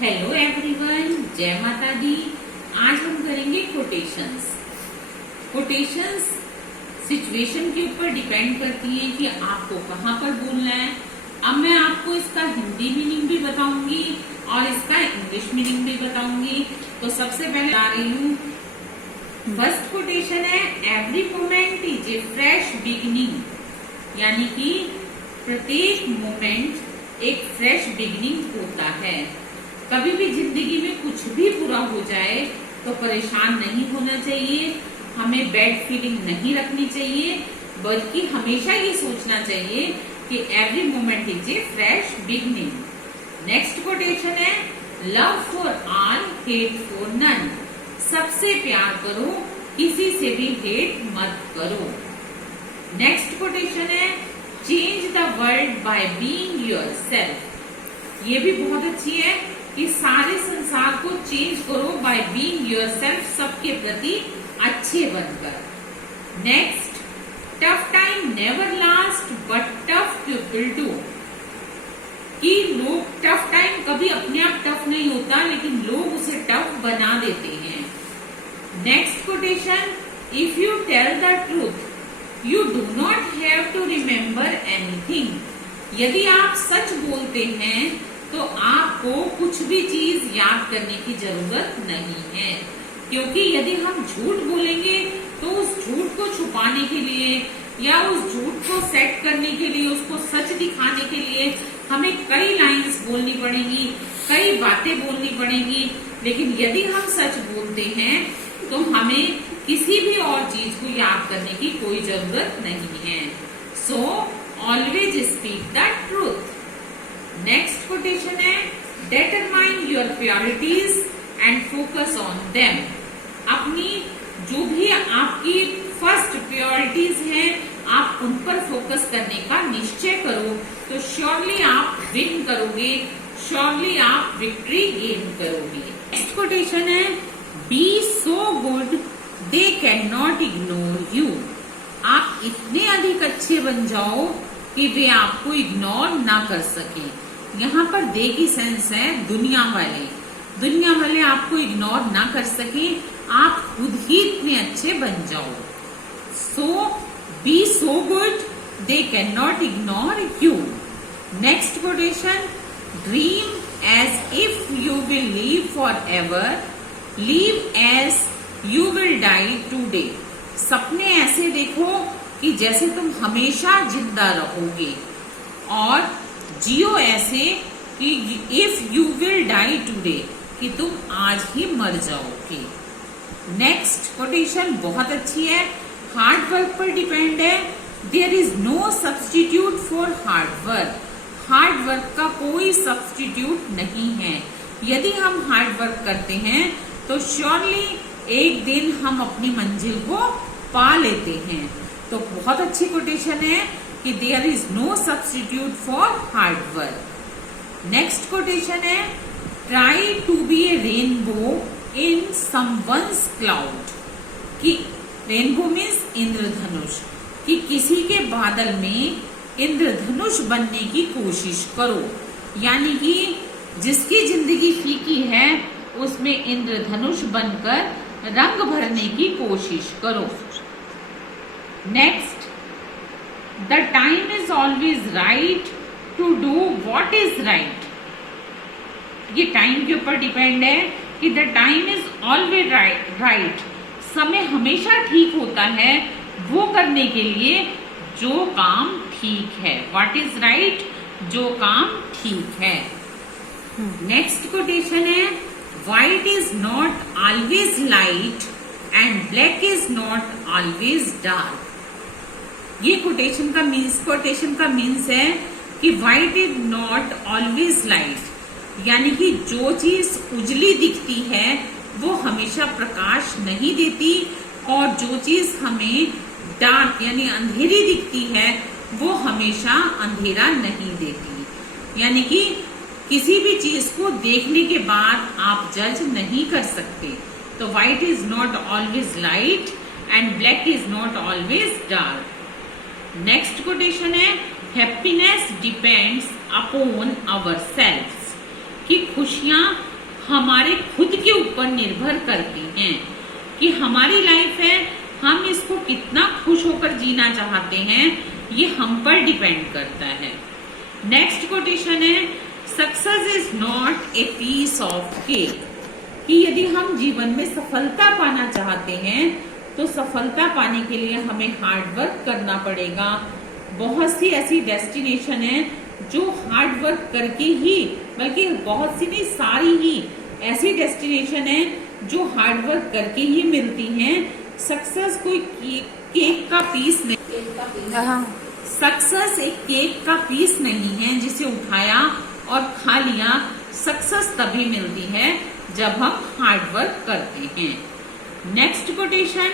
Hello everyone, जय माता दी। आज हम करेंगे कोटेशंस। कोटेशंस सिचुएशन के ऊपर डिपेंड करती हैं कि आपको कहाँ पर बोलना है। अब मैं आपको इसका हिंदी मीनिंग भी बताऊंगी और इसका इंग्लिश मीनिंग भी बताऊंगी। तो सबसे पहले आ रही हूँ, फर्स्ट कोटेशन है every moment is a fresh beginning, यानी कि प्रत्येक मोमेंट एक फ्रेश बिगिनिंग होता है। कभी भी जिंदगी में कुछ भी बुरा हो जाए तो परेशान नहीं होना चाहिए, हमें बैड फीलिंग नहीं रखनी चाहिए, बल्कि हमेशा ये सोचना चाहिए कि every moment is a fresh beginning. Next quotation है love for all hate for none, सबसे प्यार करो, किसी से भी हेट मत करो। नेक्स्ट कोटेशन है change the world by being yourself, ये भी बहुत अच्छी है कि सारे संसार को चेंज करो बाय बीइंग योरसेल्फ, सबके प्रति अच्छे बनकर। Next, tough time never last but tough people do, कि लोग टफ टाइम कभी अपने आप टफ नहीं होता, लेकिन लोग उसे टफ बना देते हैं। Next quotation, if you tell the truth you do not have to remember anything, यदि आप सच बोलते हैं तो आपको कुछ भी चीज याद करने की जरूरत नहीं है, क्योंकि यदि हम झूठ बोलेंगे तो उस झूठ को छुपाने के लिए या उस झूठ को सेट करने के लिए, उसको सच दिखाने के लिए हमें कई लाइंस बोलनी पड़ेगी, कई बातें बोलनी पड़ेगी। लेकिन यदि हम सच बोलते हैं तो हमें किसी भी और चीज को याद करने की कोई जरूरत नहीं है। So always speak the truth. Next quotation है determine your priorities and focus on them, अपनी जो भी आपकी फर्स्ट प्रायोरिटीज हैं आप उन पर फोकस करने का निश्चय करो, तो श्योरली आप विन करोगे, श्योरली आप विक्ट्री गेन करोगे। नेक्स्ट कोटेशन है be so good they can not ignore you, आप इतने अधिक अच्छे बन जाओ कि वे आपको इग्नोर ना कर सके। यहाँ पर दे की सेंस है दुनिया वाले आपको इग्नोर ना कर सके, आप खुद ही इतने अच्छे बन जाओ। So be so good they can not ignore you. Next quotation dream as if you will live forever, live as you will die today, सपने ऐसे देखो कि जैसे तुम हमेशा जिंदा रहोगे, और जियो ऐसे कि if you will die today, कि तुम आज ही मर जाओगे। नेक्स्ट कोटेशन बहुत अच्छी है, हार्ड वर्क पर डिपेंड है। There is no substitute for hard work, hard work का कोई सब्स्टिट्यूट नहीं है। यदि हम हार्ड वर्क करते हैं तो श्योरली एक दिन हम अपनी मंजिल को पा लेते हैं। तो बहुत अच्छी कोटेशन है कि there is no substitute for hard work. Next quotation है try to be a rainbow in someone's cloud, कि रेनबो मीन्स इंद्रधनुष, कि किसी के बादल में इंद्रधनुष बनने की कोशिश करो, यानी कि जिसकी जिंदगी फीकी है उसमें इंद्रधनुष बनकर रंग भरने की कोशिश करो। Next, the time is always right to do what is right, ये टाइम के ऊपर डिपेंड है कि the time is always right, समय हमेशा ठीक होता है वो करने के लिए जो काम ठीक है। व्हाट इज राइट, जो काम ठीक है। नेक्स्ट कोटेशन है white is not always light and black is not always dark, ये कोटेशन का मीन्स है कि white is not always light, यानी कि जो चीज उजली दिखती है वो हमेशा प्रकाश नहीं देती, और जो चीज हमें डार्क यानी अंधेरी दिखती है वो हमेशा अंधेरा नहीं देती। यानी कि किसी भी चीज को देखने के बाद आप जज नहीं कर सकते। तो white is not always light and black is not always dark. Next quotation है happiness depends upon our self, कि खुशियां हमारे खुद के ऊपर निर्भर करती हैं, कि हमारी लाइफ है, हम इसको कितना खुश होकर जीना चाहते हैं, ये हम पर डिपेंड करता है। नेक्स्ट कोटेशन है, success is not a piece of cake, कि यदि हम जीवन में सफलता पाना चाहते हैं तो सफलता पाने के लिए हमें हार्ड वर्क करना पड़ेगा। बहुत सी ऐसी डेस्टिनेशन है जो हार्ड वर्क करके ही, बल्कि बहुत सी नहीं, सारी ही ऐसी डेस्टिनेशन है जो हार्ड वर्क करके ही मिलती हैं। सक्सेस कोई केक का पीस नहीं, सक्सेस एक केक का पीस नहीं है जिसे उठाया और खा लिया। सक्सेस तभी मिलती है जब हम हार्ड वर्क करते हैं। Next quotation,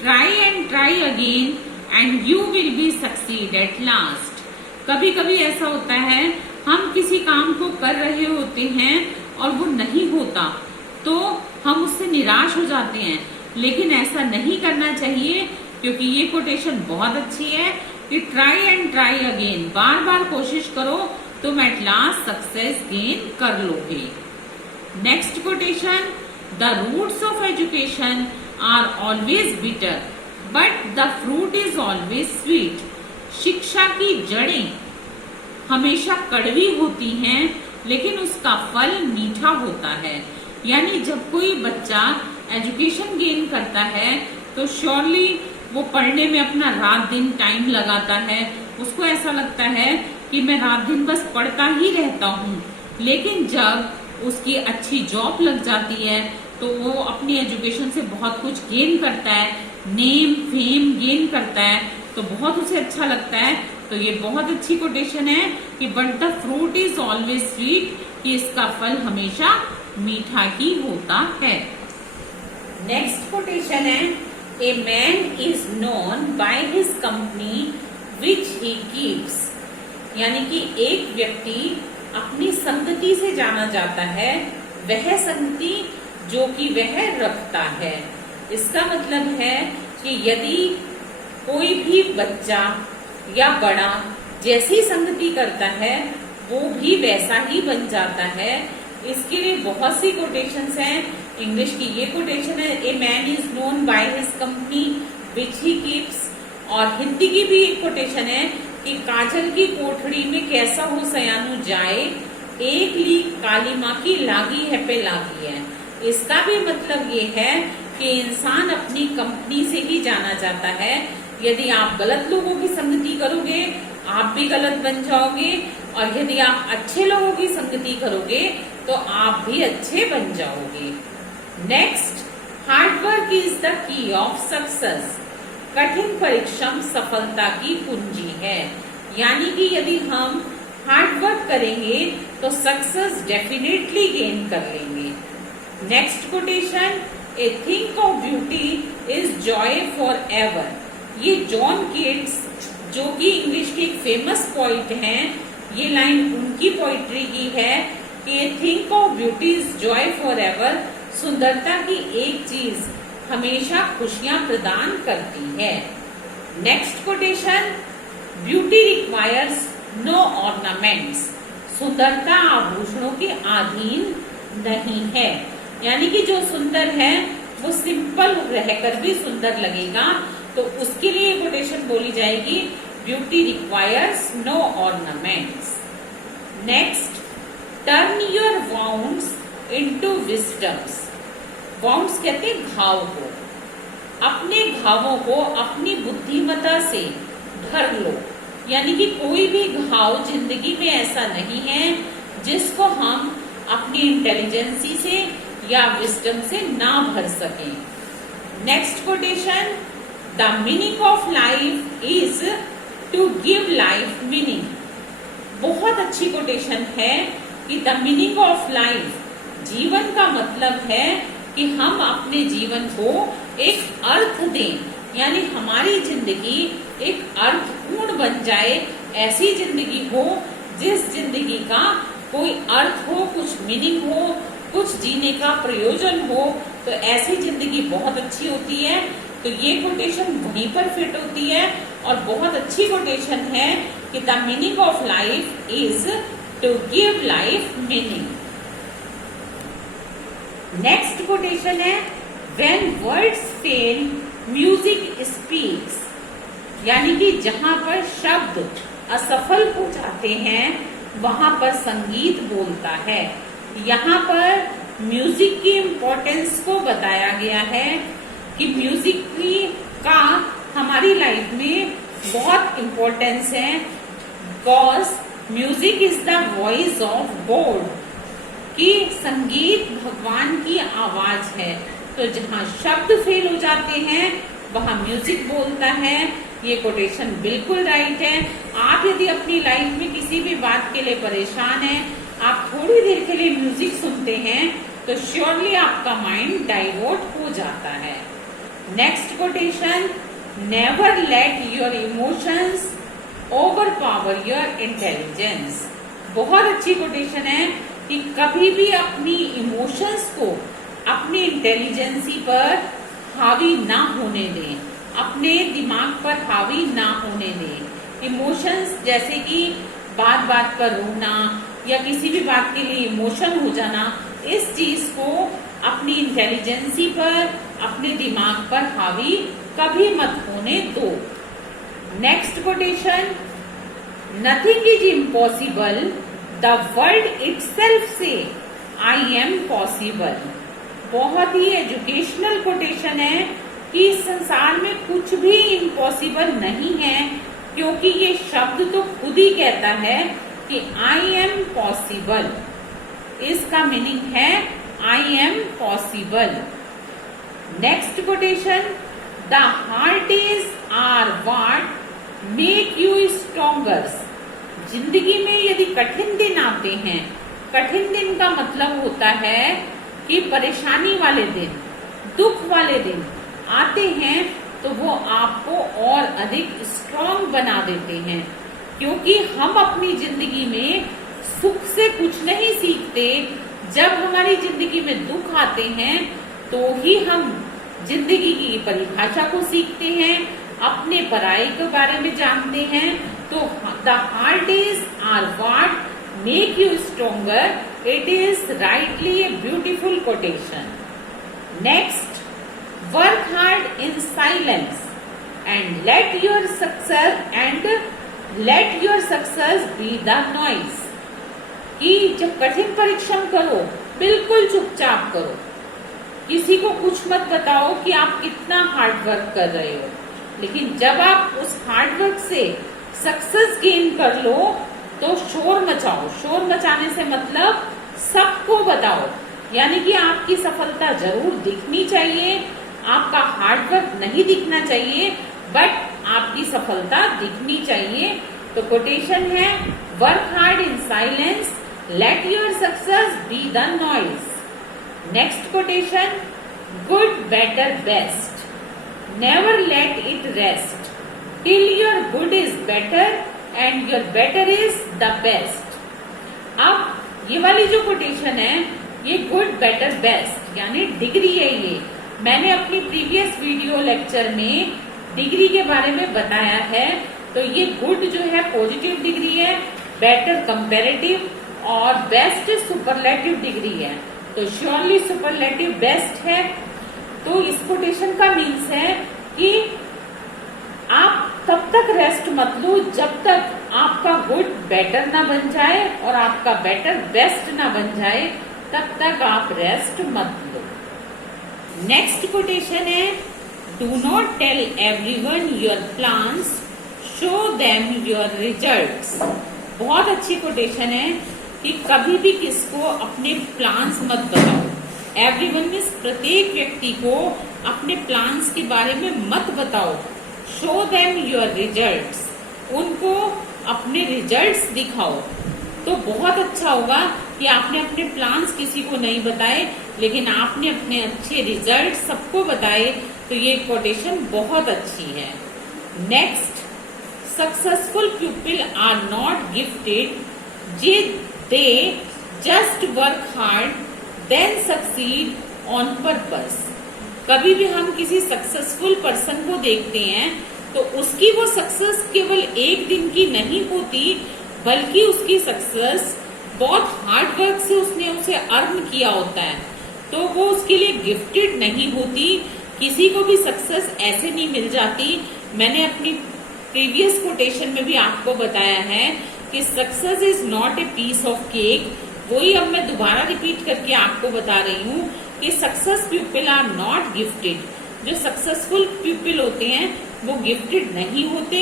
try and try again and you will be succeed at last. कभी कभी ऐसा होता है, हम किसी काम को कर रहे होते हैं और वो नहीं होता तो हम उससे निराश हो जाते हैं, लेकिन ऐसा नहीं करना चाहिए, क्योंकि ये कोटेशन बहुत अच्छी है कि ट्राई एंड ट्राई अगेन, बार बार कोशिश करो तुम एट लास्ट सक्सेस गेन कर लोगे। Next quotation, the roots of education are always bitter but the fruit is always sweet. शिक्षा की जड़ें हमेशा कड़वी होती हैं लेकिन उसका फल मीठा होता है। यानी जब कोई बच्चा एजुकेशन गेन करता है तो श्योरली वो पढ़ने में अपना रात दिन टाइम लगाता है, उसको ऐसा लगता है कि मैं रात दिन बस पढ़ता ही रहता हूँ। लेकिन जब उसकी अच्छी जॉब लग जाती है तो वो अपनी एजुकेशन से बहुत कुछ गेन करता है, नेम फेम गेन करता है, तो बहुत उसे अच्छा लगता है। तो ये बहुत अच्छी कोटेशन है कि but the fruit is always sweet, कि इसका फल हमेशा मीठा ही होता है। नेक्स्ट कोटेशन है, a man is known by his company which he keeps. यानी कि एक व्यक्ति अपनी संगति से जाना जाता है, वह संगति जो कि वह रखता है। इसका मतलब है कि यदि कोई भी बच्चा या बड़ा जैसी संगति करता है वो भी वैसा ही बन जाता है। इसके लिए बहुत सी कोटेशंस हैं। इंग्लिश की ये कोटेशन है, a man is known by his company which he keeps. और हिंदी की भी एक कोटेशन है कि काजल की कोठड़ी में कैसा हो सयानु जाए, एक ली काली माँ की लागी है पे लागी है। इसका भी मतलब ये है कि इंसान अपनी कंपनी से ही जाना जाता है। यदि आप गलत लोगों की संगति करोगे आप भी गलत बन जाओगे, और यदि आप अच्छे लोगों की संगति करोगे तो आप भी अच्छे बन जाओगे। Next, hard work is the key of success. कठिन परिश्रम सफलता की कुंजी है। यानी कि यदि हम हार्ड वर्क करेंगे तो सक्सेस डेफिनेटली गेन कर लेंगे। Next quotation, A thing of beauty is joy for ever. ये जॉन केट्स जो कि इंग्लिश के एक फेमस पोइट हैं, ये लाइन उनकी पोइट्री की है कि a thing of beauty is joy forever. सुंदरता की एक चीज हमेशा खुशियां प्रदान करती है। Next quotation, beauty requires no ornaments. सुंदरता आभूषणों के अधीन नहीं है। यानी कि जो सुंदर है वो सिंपल रहकर भी सुंदर लगेगा। तो उसके लिए कोटेशन बोली जाएगी, beauty requires no ornaments. Next, turn your wounds into wisdoms. Wounds कहते हैं घाव को। अपने घावों को अपनी बुद्धिमत्ता से भर लो। यानी कि कोई भी घाव जिंदगी में ऐसा नहीं है जिसको हम अपनी इंटेलिजेंसी से या विजडम से ना भर सकें। Next quotation, the meaning of life is to give life meaning. बहुत अच्छी कोटेशन है कि द मीनिंग ऑफ लाइफ, जीवन का मतलब है कि हम अपने जीवन को एक अर्थ दें। यानी हमारी जिंदगी एक अर्थपूर्ण बन जाए, ऐसी जिंदगी हो जिस जिंदगी का कोई अर्थ हो, कुछ मीनिंग हो, कुछ जीने का प्रयोजन हो। तो ऐसी जिंदगी बहुत अच्छी होती है। तो ये कोटेशन वहीं पर फिट होती है और बहुत अच्छी कोटेशन है कि the meaning of life is to give life meaning. Next quotation है when words fail music speaks, यानी कि जहां पर शब्द असफल हो जाते हैं वहां पर संगीत बोलता है। यहाँ पर म्यूजिक की इम्पोर्टेंस को बताया गया है कि म्यूजिक का हमारी लाइफ में बहुत इम्पोर्टेंस है, because music is the voice of God, कि संगीत भगवान की आवाज है। तो जहाँ शब्द फेल हो जाते हैं वहाँ म्यूजिक बोलता है। ये कोटेशन बिल्कुल राइट है। आप यदि अपनी लाइफ में किसी भी बात के लिए परेशान हैं, आप थोड़ी देर के लिए म्यूजिक सुनते हैं तो श्योरली आपका माइंड डाइवर्ट हो जाता है। Next quotation, never let your emotions over power your intelligence. बहुत अच्छी कोटेशन है कि कभी भी अपनी इमोशंस को अपनी इंटेलिजेंसी पर हावी ना होने दें, अपने दिमाग पर हावी ना होने दें। इमोशंस जैसे कि बात बात पर रोना या किसी भी बात के लिए इमोशन हो जाना, इस चीज को अपनी इंटेलिजेंसी पर, अपने दिमाग पर हावी कभी मत होने दो। Next quotation, nothing is impossible, the world itself से आई एम पॉसिबल। बहुत ही एजुकेशनल कोटेशन है कि इस संसार में कुछ भी इम्पॉसिबल नहीं है, क्योंकि ये शब्द तो खुद ही कहता है कि आई एम पॉसिबल। इसका मीनिंग है I am possible. Next quotation, the hard days are what make you stronger. जिंदगी में यदि कठिन दिन आते हैं, कठिन दिन का मतलब होता है कि परेशानी वाले दिन, दुख वाले दिन आते हैं तो वो आपको और अधिक स्ट्रॉन्ग बना देते हैं, क्योंकि हम अपनी जिंदगी में सुख से कुछ नहीं सीखते। जब हमारी जिंदगी में दुख आते हैं तो ही हम जिंदगी की परिभाषा को सीखते हैं, अपने पराये के बारे में जानते हैं। तो the hard days are what make you stronger, it is rightly a beautiful quotation. Next, work hard in silence and let your success be the noise. कि जब कठिन परिश्रम करो बिल्कुल चुपचाप करो, किसी को कुछ मत बताओ कि आप कितना हार्ड वर्क कर रहे हो, लेकिन जब आप उस हार्ड वर्क से सक्सेस गेन कर लो तो शोर मचाओ। शोर मचाने से मतलब सबको बताओ, यानी कि आपकी सफलता जरूर दिखनी चाहिए, आपका हार्ड वर्क नहीं दिखना चाहिए, बट आपकी सफलता दिखनी चाहिए। तो कोटेशन है work hard in silence, late your success be the noise. Next quotation, good better best, never let it rest till your good is better and your better is the best. अब ये वाली जो quotation है ये good better best यानी degree है। ये मैंने अपनी प्रीवियस वीडियो लेक्चर में डिग्री के बारे में बताया है। तो ये गुड जो है पॉजिटिव डिग्री है, बेटर कंपैरेटिव और बेस्ट सुपरलेटिव डिग्री है। तो श्योरली सुपरलेटिव बेस्ट है। तो इस कोटेशन का मीन्स है कि आप तब तक रेस्ट मत लो जब तक आपका गुड बेटर ना बन जाए और आपका बेटर बेस्ट ना बन जाए, तब तक आप रेस्ट मत लो। नेक्स्ट कोटेशन है do not tell everyone your plans, show them your results. बहुत अच्छी कोटेशन है कि कभी भी किसको अपने प्लान्स मत बताओ। एवरीवन मीन्स प्रत्येक व्यक्ति को अपने प्लान्स के बारे में मत बताओ। शो देम योर रिजल्ट्स, उनको अपने रिजल्ट्स दिखाओ। तो बहुत अच्छा होगा कि आपने अपने प्लान्स किसी को नहीं बताए, लेकिन आपने अपने अच्छे रिजल्ट सबको बताए। तो ये कोटेशन बहुत अच्छी है। Next, successful people are not gifted, they just work hard then succeed on purpose. कभी भी हम किसी सक्सेसफुल पर्सन को देखते हैं तो उसकी वो सक्सेस केवल एक दिन की नहीं होती, बल्कि उसकी सक्सेस बहुत हार्ड वर्क से उसने उसे अर्न किया होता है। तो वो उसके लिए गिफ्टेड नहीं होती। किसी को भी सक्सेस ऐसे नहीं मिल जाती। मैंने अपनी प्रीवियस कोटेशन में भी आपको बताया है कि success is not a piece of cake. वही अब मैं दोबारा रिपीट करके आपको बता रही हूँ कि success people are not gifted. जो सक्सेसफुल पीपल होते हैं वो गिफ्टेड नहीं होते,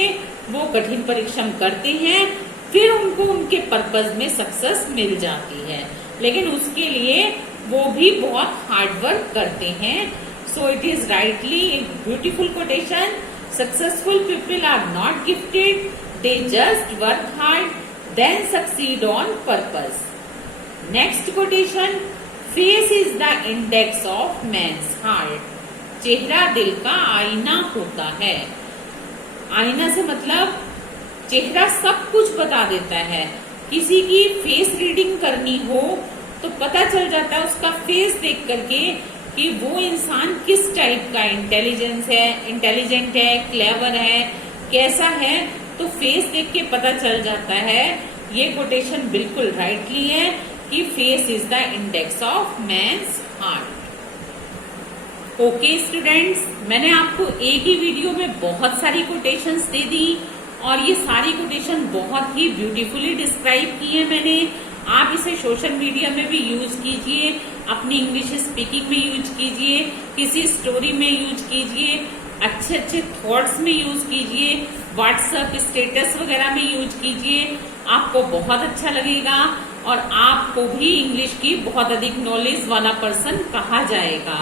वो कठिन परिश्रम करते हैं, फिर उनको उनके पर्पज में सक्सेस मिल जाती है, लेकिन उसके लिए वो भी बहुत हार्ड वर्क करते हैं। So it is rightly beautiful quotation. Successful people are not gifted, they just work hard then succeed on purpose. Next quotation, face is the index of man's heart. चेहरा दिल का आईना होता है। आईना से मतलब चेहरा सब कुछ बता देता है। किसी की फेस रीडिंग करनी हो तो पता चल जाता है उसका फेस देख करके कि वो इंसान किस टाइप का इंटेलिजेंट है, क्लेवर है, कैसा है, तो फेस देख के पता चल जाता है। ये कोटेशन बिल्कुल राइटली है कि face is the index of man's heart. Okay students, मैंने आपको एक ही वीडियो में बहुत सारी कोटेशंस दे दी और ये सारी कोटेशन बहुत ही ब्यूटीफुली डिस्क्राइब की है मैंने। आप इसे सोशल मीडिया में भी यूज कीजिए, अपनी इंग्लिश स्पीकिंग में यूज कीजिए, किसी स्टोरी में यूज कीजिए, अच्छे अच्छे थॉट्स में यूज कीजिए, व्हाट्सएप स्टेटस वगैरह में यूज कीजिए। आपको बहुत अच्छा लगेगा और आपको भी इंग्लिश की बहुत अधिक नॉलेज वाला पर्सन कहा जाएगा।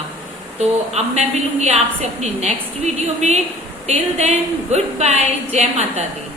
तो अब मैं मिलूंगी आपसे अपनी नेक्स्ट वीडियो में। टिल देन गुड बाय, जय माता दी।